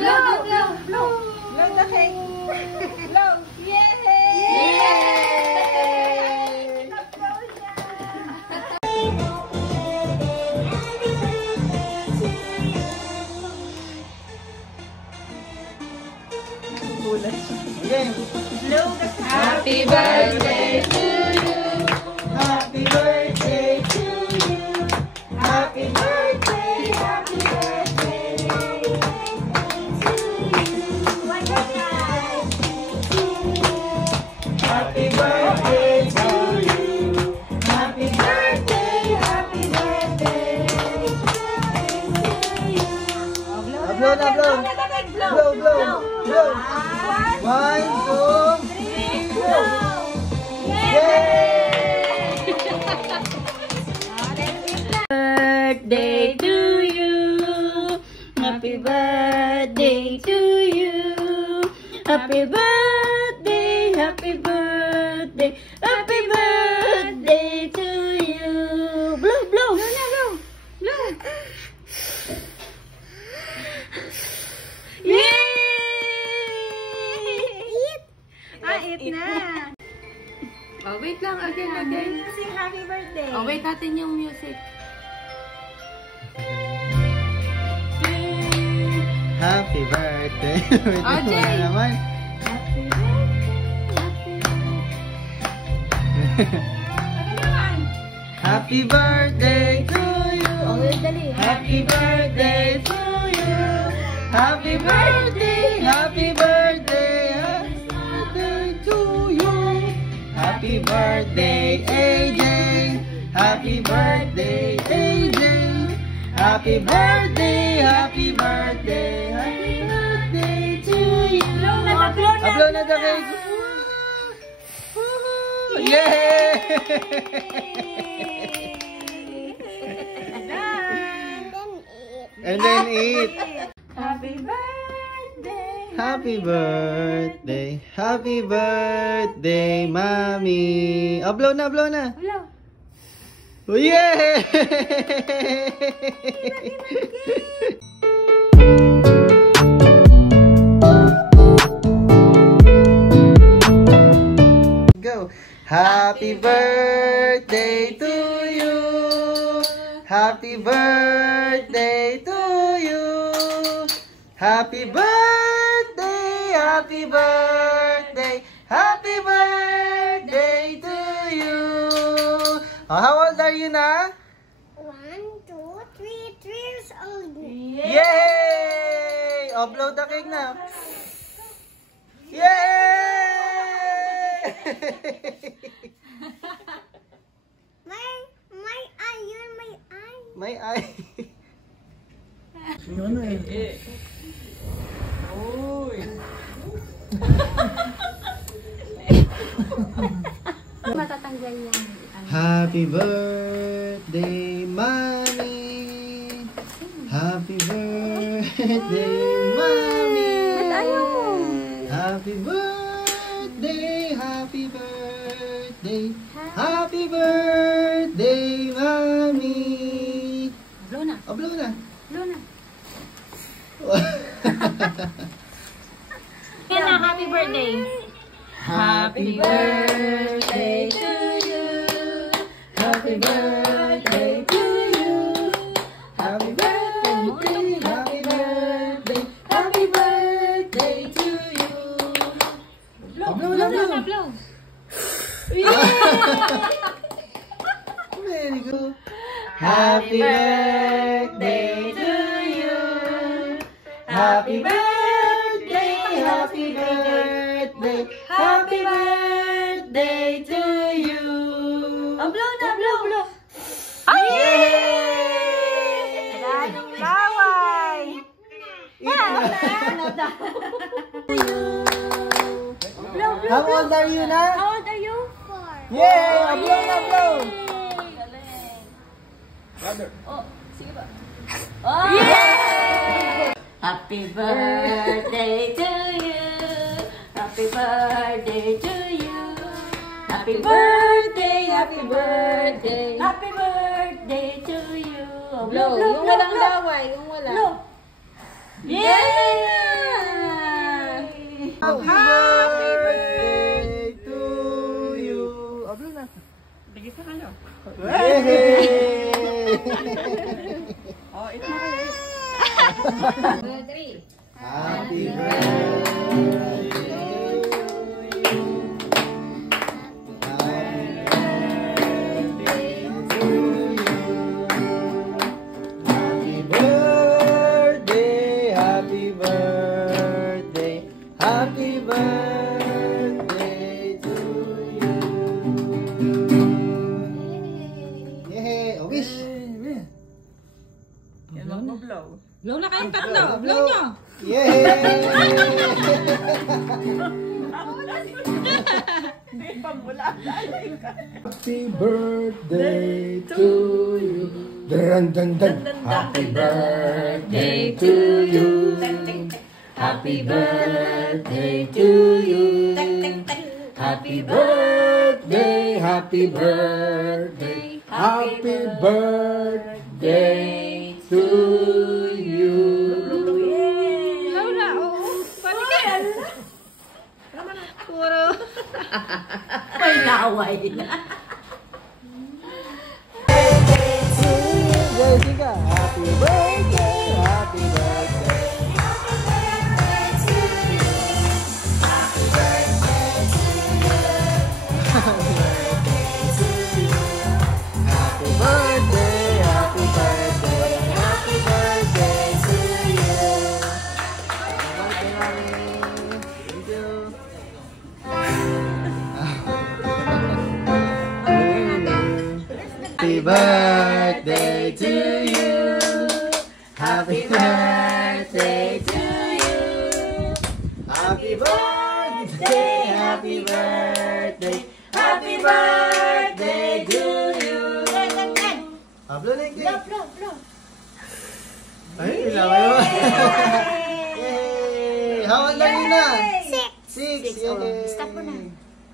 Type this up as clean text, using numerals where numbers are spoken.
Blow the cake. Blow. Happy birthday to you. Happy birthday to you. Happy birthday, happy birthday to you. Happy birthday to you. Happy birthday, happy birthday to you. Blow na, blow. Blow, blow, blow. 1, 2, 3, blow. Yay! Birthday to you. Happy birthday to you. Happy birthday, happy birthday, happy birthday to you. Blow, blow. Blow. Yay! Eat na. Oh, wait lang. Again. Sing happy birthday. Oh, wait natin yung music. Happy birthday. Oh, Jay. Naman. Happy birthday. Happy birthday to you. Oh, wait, dali. Happy birthday to you. Happy birthday. Happy birthday. Happy birthday to you. Happy birthday, AJ. Happy birthday, AJ. Happy birthday, happy birthday, happy birthday to you. Blow na the cake. Yay! And then eat. Happy birthday. Happy birthday. Happy birthday, Mommy. Oh, blow na, blow na. Blow. Oh, yay! Go. Happy birthday to you. Happy birthday to you. Happy birthday, happy birthday, happy birthday to you. Oh, how old are you na? 1, 2, 3 years old. Yay! Oh, blow the cake na. Yay! My eye, you're my eye. May eye. Ano eh? Matatanggal yan. Happy birthday, Mommy. Happy birthday, Mommy. Ba't ayaw mo? Happy birthday, happy birthday, happy birthday, Mommy. Blow na. Oh, blow na. Blow na. Yan na, happy birthday. Happy birthday to you. Happy birthday to you. Happy birthday, happy birthday, happy birthday to you. Oh, blow na, blow. Blow. Very good. Happy birthday to you. Happy birthday, happy birthday, happy birthday to you. Oh, blow na, blow. Yay! Bawal! How old are you na? How old are you? 4. Yay! Blow na, blow! Oh, sige ba? Oh! Yay! Happy birthday to you. Happy birthday to you. Happy birthday, happy birthday. Happy birthday to you. Oh, blow, Yung walang laway, yung wala. Blow. Yay! Happy birthday to you. Ablo na. Bigay sa kayo. Yay! Oh, ito na kayo. 3. Happy birthday to you. Happy birthday, happy birthday, happy birthday to you. Yay! A wish! Yan mag-blow. Blow na kayong tatlo. Blow nyo. Yay! Hindi, pambula. Happy birthday to you. Dun, dun, dun. Happy birthday to you. Happy birthday to you. Happy birthday, happy birthday, happy birthday to you. Blow na. Oo. Pwede ka. Puro. May laway na. Jessica, happy birthday, happy birthday. Happy birthday, happy birthday, happy birthday to you. Happy birthday, Mommy. Thank you. Happy birthday to you. Happy birthday to you. Happy birthday, happy birthday, happy birthday to you. Blow na yung cake. Blow. Ay, ilaway mo. Yay! Hawak lang yun na. 6. Yay! Stop mo na.